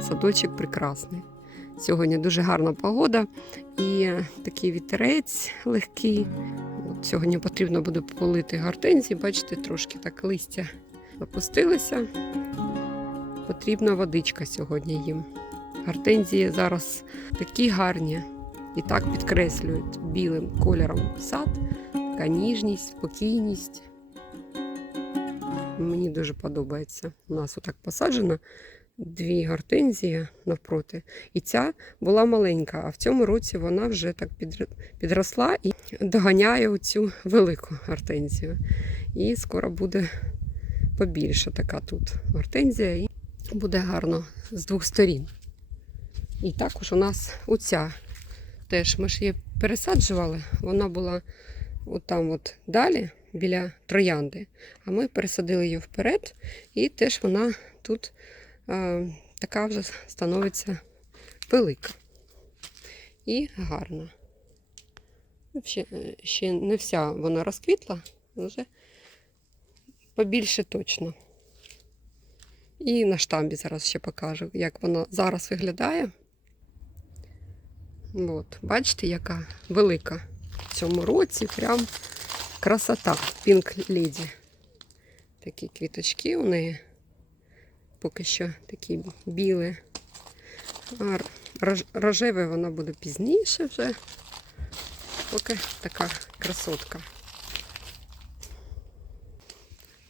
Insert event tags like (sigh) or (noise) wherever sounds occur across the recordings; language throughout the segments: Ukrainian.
Садочок прекрасний. Сьогодні дуже гарна погода і такий вітерець легкий. Сьогодні потрібно буде полити гортензії. Бачите, трошки так листя опустилися. Потрібна водичка сьогодні їм. Гортензії зараз такі гарні і так підкреслюють білим кольором сад, така ніжність, спокійність. Мені дуже подобається. У нас отак посаджено дві гортензії навпроти. І ця була маленька, а в цьому році вона вже так підросла і доганяє цю велику гортензію. І скоро буде побільше така тут гортензія, і буде гарно з двох сторін. І також у нас оця теж ми ж її пересаджували. Вона була от от далі, біля троянди. А ми пересадили її вперед, і теж вона тут така вже становиться велика і гарна. Ще, е, ще не вся вона розквітла, вже побільше точно. І на штамбі зараз ще покажу, як вона зараз виглядає. От, бачите, яка велика в цьому році. Прям красота Pink Lady. Такі квіточки у неї. Поки що такі білі. А рожеве вона буде пізніше вже. Поки така красотка.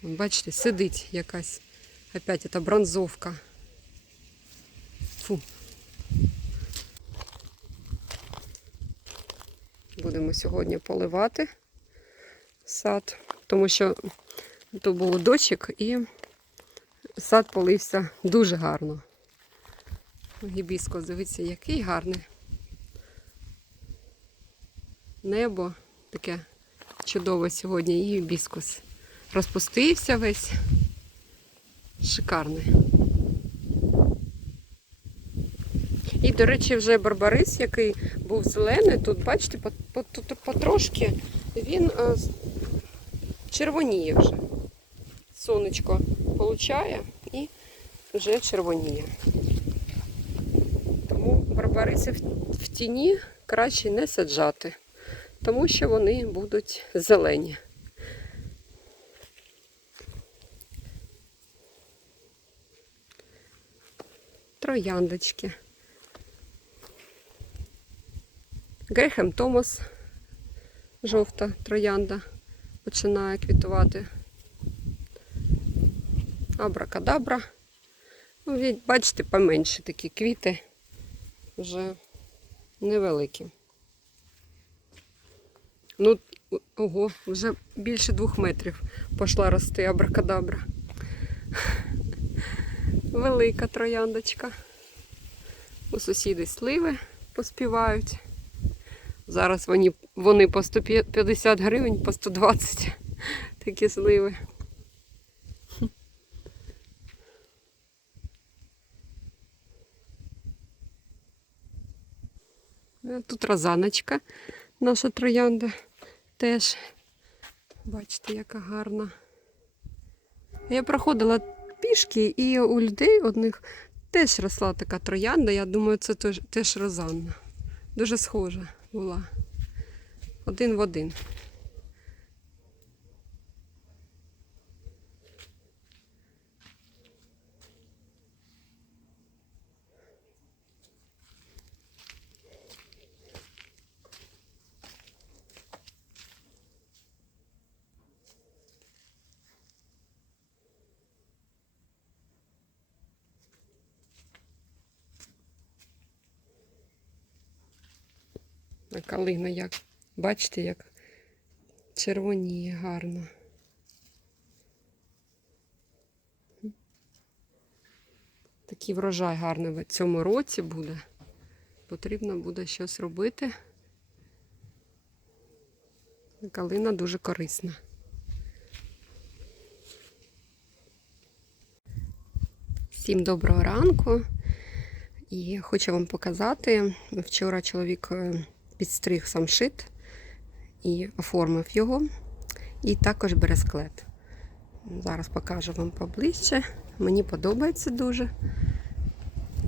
Бачите, сидить якась опять эта бронзовка. Фу. Будемо сьогодні поливати сад, тому що то був дощик і сад полився дуже гарно. Гібіскос, дивіться, який гарний. Небо таке чудове сьогодні і гібіскус. Розпустився весь. Шикарний. І, до речі, вже барбарис, який був зелений, тут, бачите, потрошки він е, червоніє вже. Сонечко получає і вже червоніє. Тому барбариси в, тіні краще не саджати, тому що вони будуть зелені. Трояндочки. Грехем Томас, жовта троянда, починає квітувати. Абракадабра. Ну, бачите, поменше такі квіти, вже невеликі. Ну, ого, вже більше двох метрів пішла рости абракадабра. Велика трояндочка. У сусіди сливи поспівають. Зараз вони, вони по 150 гривень, по 120 такі сливи. Тут розаночка, наша троянда теж. Бачите, яка гарна. Я проходила пішки, і у людей одних теж росла така троянда. Я думаю, це теж розанна. Дуже схожа була. Один в один. Калина як. Бачите, як червоніє гарно. Такий врожай гарний в цьому році буде. Потрібно буде щось робити. Калина дуже корисна. Всім доброго ранку. І хочу вам показати. Вчора чоловік е, підстриг самшит і оформив його. І також бересклет. Зараз покажу вам поближче. Мені подобається дуже.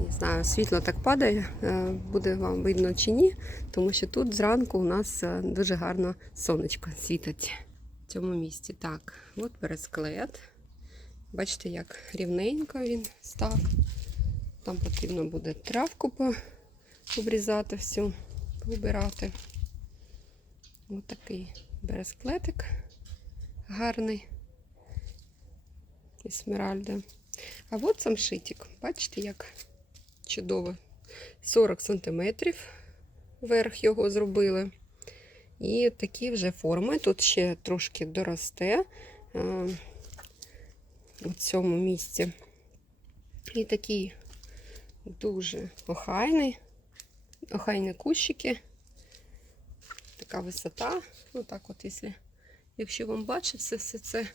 Не знаю, світло так падає, е, буде вам видно чи ні, тому що тут зранку у нас е, дуже гарно сонечко світить в цьому місці. Так, от бересклет. Бачите, як рівненько він став. Там потрібно буде травку обрізати всю, побирати. Ось такий бересклетик гарний. Есмеральда. А от сам шитик. Бачите, як чудово. 40 см верх його зробили. І такі вже форми. Тут ще трошки доросте е, у цьому місці. І такий дуже охайний, охайні кущики. Така висота. Отак от, якщо, якщо вам бачиться все це.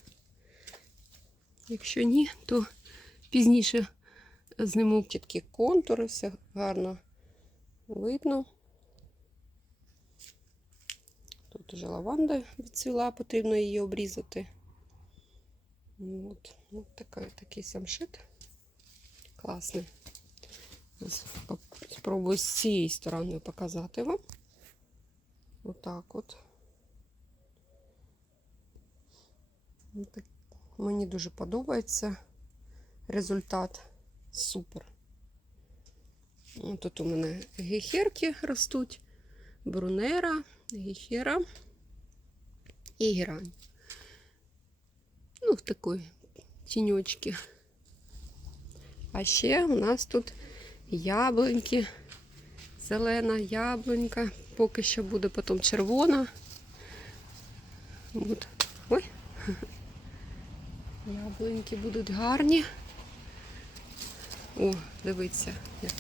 Якщо ні, то пізніше зніму чіткі контури, все гарно видно. Тут уже лаванда відцвіла, потрібно її обрізати. От, от така, такий самшит. Класний. Спробую з цієї сторони показати вам. Отак от. Мені дуже подобається результат. Супер. Тут у мене гехерки ростуть, брунера, гехера і герань. Ну, в такої тіньочки. А ще у нас тут яблуньки, зелена яблунька, поки що буде потім червона. От. Ой. (laughs) Яблуньки будуть гарні. О, дивіться, як,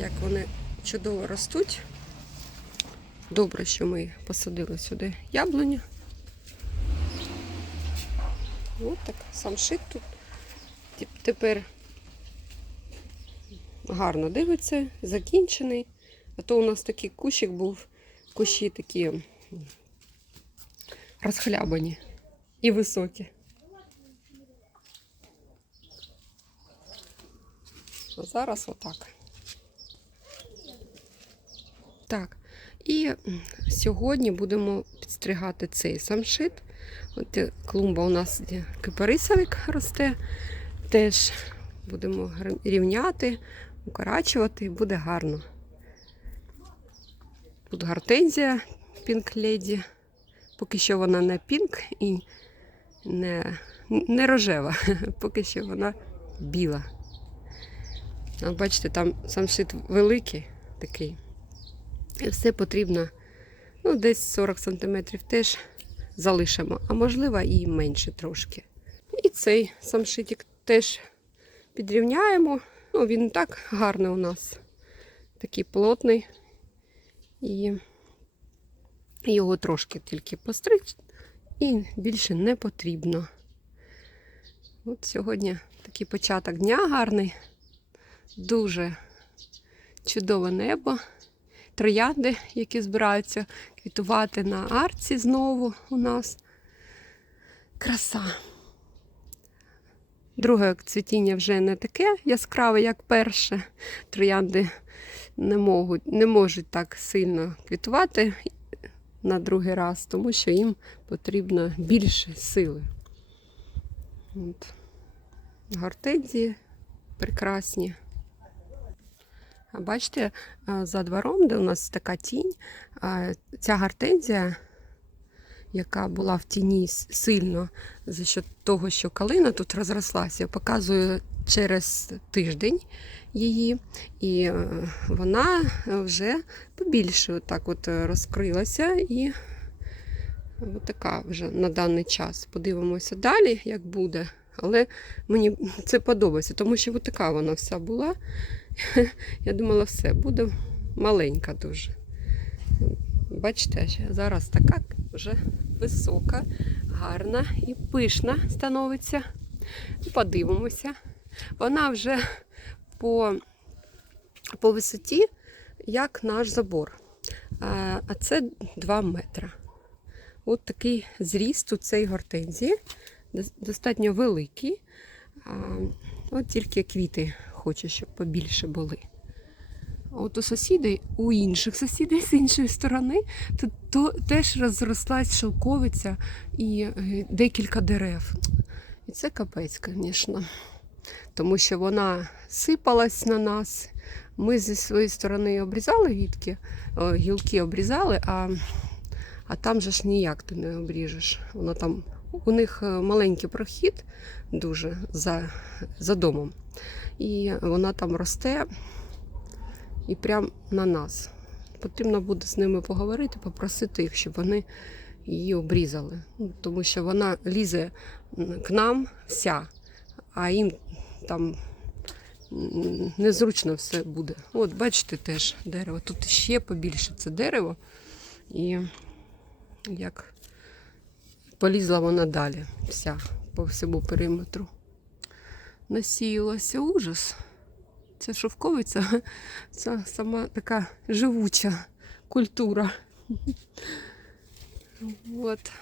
як вони чудово ростуть. Добре, що ми посадили сюди яблуню. Ось так, сам шит тут тепер гарно дивиться, закінчений. А то у нас такий кущик був, кущі такі розхлябані і високі. А зараз отак. Так. І сьогодні будемо підстригати цей самшит. От е, клумба у нас є кипарисовик росте. Теж будемо рівняти, укорачувати і буде гарно. Тут гортензія Pink Lady. Поки що вона не пінк і не, не рожева, (laughs) поки що вона біла. А бачите, там сам шит великий такий. І все потрібно ну, десь 40 см теж залишимо, а можливо і менше трошки. І цей самшитик теж підрівняємо. Ну, він так гарний у нас. Такий плотний. І його трошки тільки постричь, і більше не потрібно. От сьогодні такий початок дня гарний. Дуже чудове небо. Троянди, які збираються квітувати на арці знову у нас. Краса. Друге цвітіння вже не таке яскраве, як перше. Троянди не можуть, не можуть так сильно квітувати на другий раз, тому що їм потрібно більше сили. От. Гортензії прекрасні. А бачите, за двором, де у нас така тінь, ця гортензія, яка була в тіні сильно за що того, що калина тут розрослася, показую через тиждень її, і е, вона вже побільше так от розкрилася і така вже на даний час. Подивимося далі, як буде. Але мені це подобається, тому що така вона вся була. (laughs) Я думала, все, буде маленька дуже. Бачите, зараз така вже висока, гарна і пишна становиться. Подивимося. Вона вже по, по висоті, як наш забор. А це 2 метри. От такий зріст у цій гортензії. Достатньо великий. От тільки квіти хоче, щоб побільше були. От у сусідей, у інших сусідей з іншої сторони, тут то, теж розрослась шелковиця і е, декілька дерев. І це капець, звісно. Тому що вона сипалась на нас. Ми зі своєї сторони обрізали гілки, гілки обрізали, а, а там же ж ніяк ти не обріжеш. Воно там, у них е, маленький прохід дуже за, за домом. І вона там росте і прямо на нас. Потрібно буде з ними поговорити, попросити їх, щоб вони її обрізали. Тому що вона лізе к нам вся, а їм там незручно все буде. От, бачите, теж дерево. Тут ще побільше це дерево. І як полізла вона далі, вся по всьому периметру. Насіялася ужас. Ця шовковиця (laughs) це сама така живуча культура. (laughs) От.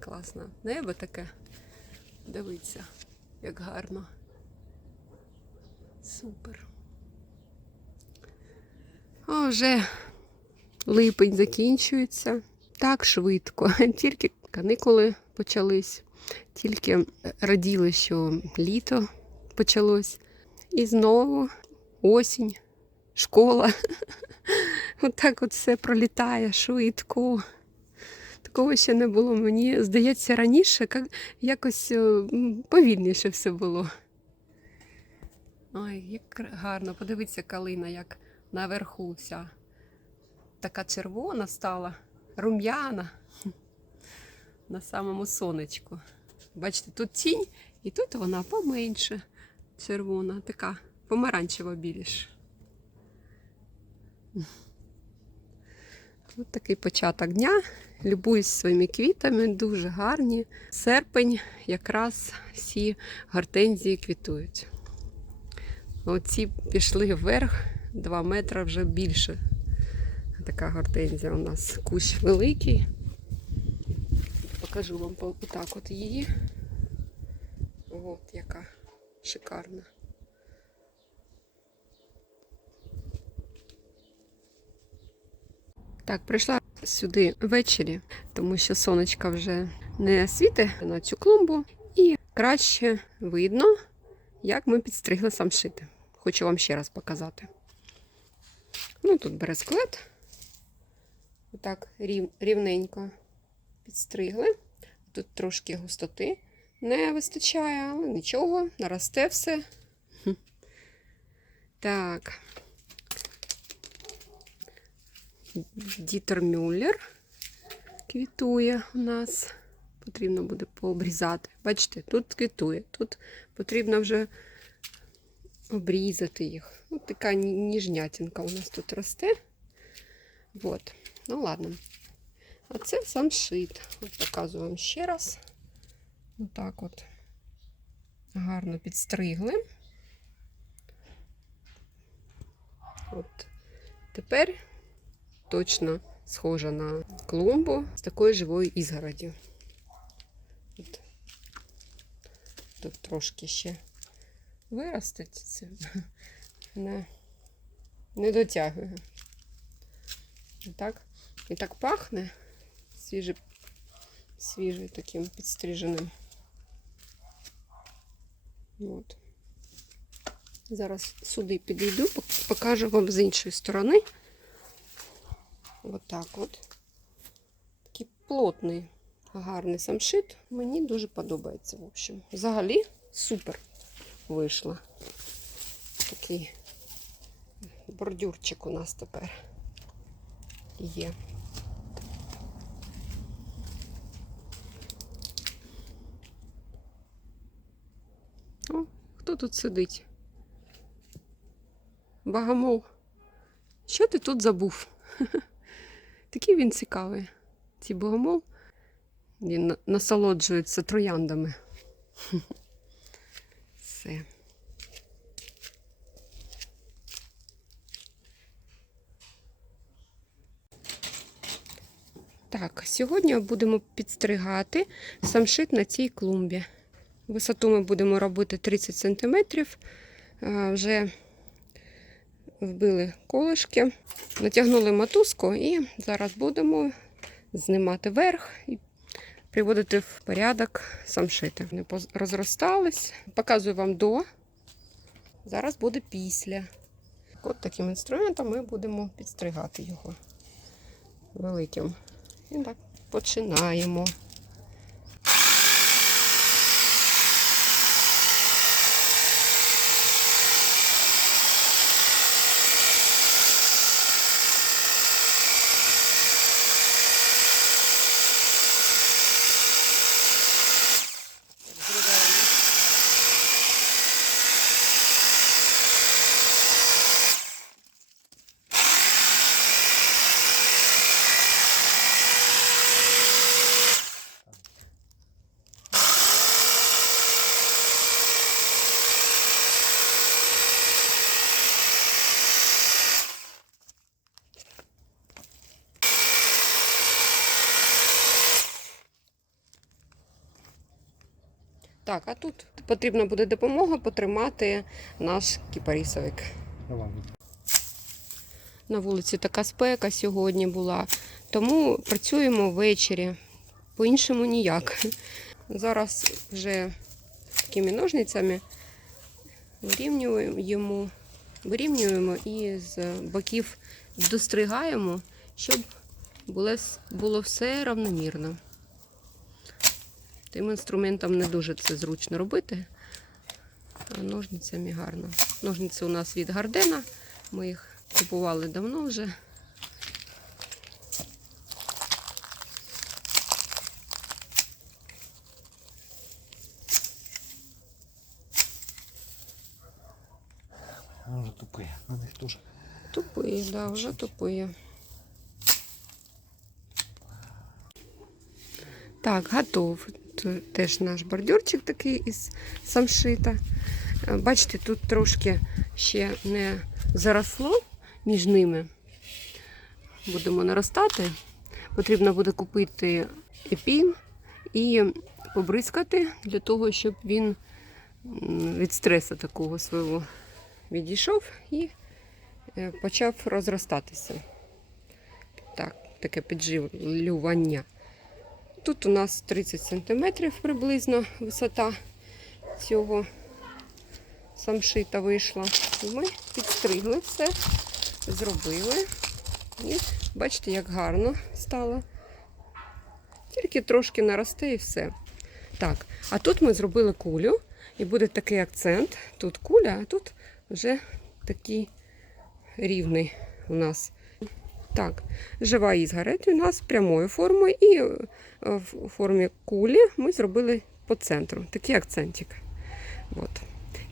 Класно. Небо таке. Дивіться, як гарно. Супер. О, вже липень закінчується. Так швидко. (laughs) Тільки каникули почались, тільки раділи, що літо почалось. І знову осінь, школа. (laughs) Отак от все пролітає швидко. Такого ще не було. Мені здається, раніше як- якось е, повільніше все було. Ой, як гарно. Подивіться, калина, як наверху вся така червона стала, рум'яна (laughs) на самому сонечку. Бачите, тут тінь, і тут вона поменше червона, така помаранчева більш. Ось такий початок дня. Любуюсь своїми квітами, дуже гарні. Серпень якраз всі гортензії квітують. Оці пішли вверх, 2 метри вже більше. Така гортензія у нас кущ великий. Покажу вам отак от її. От яка шикарна. Так, прийшла сюди ввечері, тому що сонечка вже не світить на цю клумбу, і краще видно, як ми підстригли самшити. Хочу вам ще раз показати. Ну, тут бересклет. Отак рів, рівненько підстригли. Тут трошки густоти не вистачає, але нічого, наросте все. Так. Дітер Мюллер квітує у нас. Потрібно буде пообрізати. Бачите, тут квітує, тут потрібно вже обрізати їх. Ось така ні- ніжнятинка у нас тут росте. От. Ну ладно. А це сам шит. От показую вам ще раз. Отак от. Гарно підстригли. От. Тепер точно схожа на клумбу з такою живою ізгороддю. От. Тут трошки ще виростить. Це не, не дотягує. Так. І так пахне свіжий, свіжий таким підстриженим. От. Зараз сюди підійду, покажу вам з іншої сторони. Отак от. Такий плотний, гарний самшит. Мені дуже подобається, в общем. Взагалі супер вийшло. Такий бордюрчик у нас тепер є. О, хто тут сидить? Багамол. Що ти тут забув? (laughs) Такий він цікавий. Цей богомол. Він насолоджується трояндами. (laughs) Все. Так, сьогодні будемо підстригати самшит на цій клумбі. Висоту ми будемо робити 30 см. Вже вбили колишки, натягнули мотузку і зараз будемо знімати верх і приводити в порядок самшити. Вони розростались. Показую вам до. Зараз буде після. От таким інструментом ми будемо підстригати його великим. І так починаємо. Так, а тут потрібна буде допомога потримати наш кіпарісовик. На вулиці така спека сьогодні була, тому працюємо ввечері. По-іншому ніяк. Зараз вже такими ножницями вирівнюємо, вирівнюємо і з боків достригаємо, щоб було, все равномірно. Тим інструментом не дуже це зручно робити, а ножницями гарно. Ножниці у нас від Гардена. Ми їх купували давно вже. Вже тупий. На них теж. Тупий, да, вже тупий. Так, готов. Тут теж наш бордюрчик такий із самшита. Е, Бачите, тут трошки ще не заросло між ними. Будемо наростати. Потрібно буде купити епін і побризкати для того, щоб він від стресу такого свого відійшов і е, почав розростатися. Так, таке підживлювання. Тут у нас 30 см приблизно висота цього самшита вийшла. Ми підстригли все, зробили. І бачите, як гарно стало. Тільки трошки наросте і все. Так, а тут ми зробили кулю, і буде такий акцент. Тут куля, а тут вже такий рівний у нас. Так, жива ізгородь у нас прямою формою, і е, в формі кулі ми зробили по центру такий акцентик. От.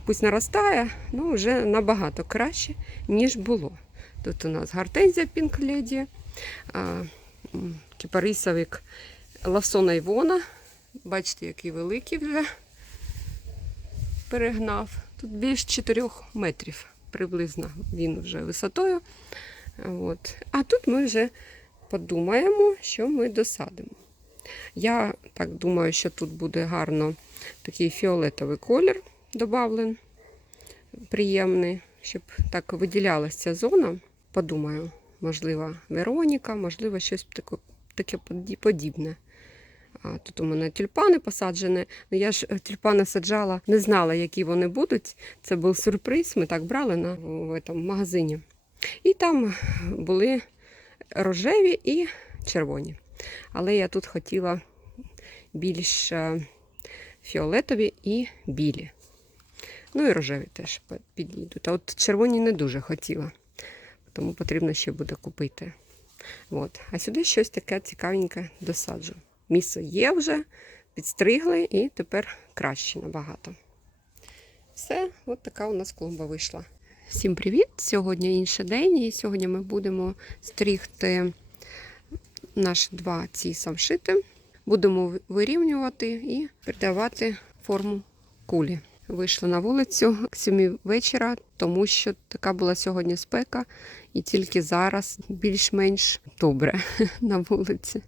Пусть наростає, ну вже набагато краще, ніж було. Тут у нас гортензія м, кипарисовик Лавсона Івона. Бачите, який великий вже перегнав. Тут більш 4 метрів приблизно він вже висотою. От. А тут ми вже подумаємо, що ми досадимо. Я так думаю, що тут буде гарно такий фіолетовий колір додавлений, приємний, щоб так виділялася ця зона. Подумаю, можливо, Вероніка, можливо, щось таке, подібне. А тут у мене тюльпани посаджені. Ну, я ж е, тюльпани саджала, не знала, які вони будуть. Це був сюрприз. Ми так брали на, в этом магазині. І там були рожеві і червоні. Але я тут хотіла більш е, фіолетові і білі. Ну і рожеві теж підійдуть. А от червоні не дуже хотіла, тому потрібно ще буде купити. От. А сюди щось таке цікавеньке досаджу. Місце є вже, підстригли і тепер краще набагато. Все, от така у нас клумба вийшла. Всім привіт! Сьогодні інший день, і сьогодні ми будемо стрігти наші два ці самшити. Будемо вирівнювати і придавати форму кулі. Вийшла на вулицю к 7 вечора, тому що така була сьогодні спека, і тільки зараз більш-менш добре (laughs) на вулиці.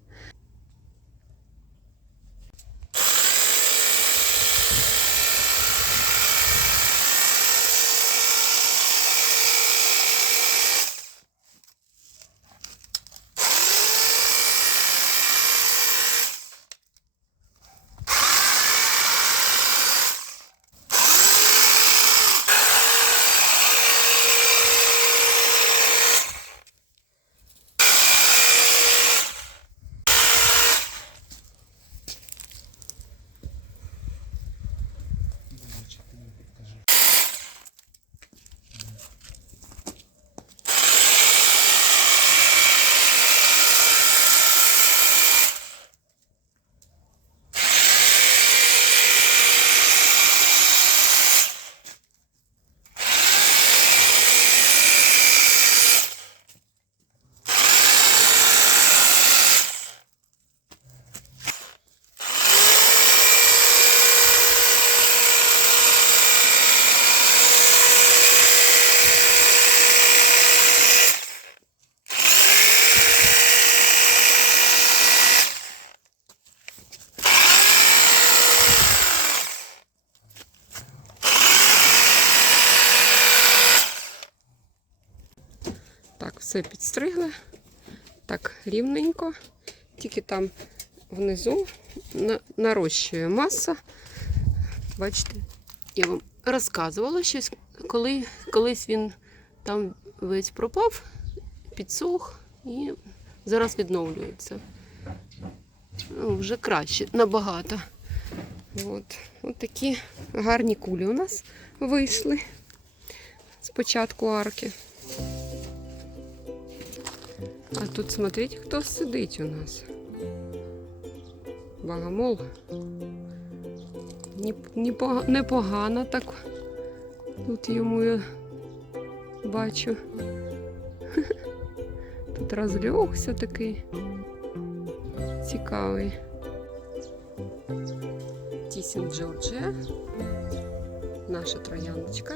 Все підстригли. Так рівненько. Тільки там внизу нарощує маса. Бачите, я вам розказувала щось, коли колись він там весь пропав, підсох і зараз відновлюється. Ну, вже краще, набагато. От. От такі гарні кулі у нас вийшли з початку арки. А тут смотрите, хто сидить у нас. Багамол. Непогано так. Тут йому я бачу. (laughs) Тут розльогся такий цікавий. Тісін Джорджія. Наша трояндочка.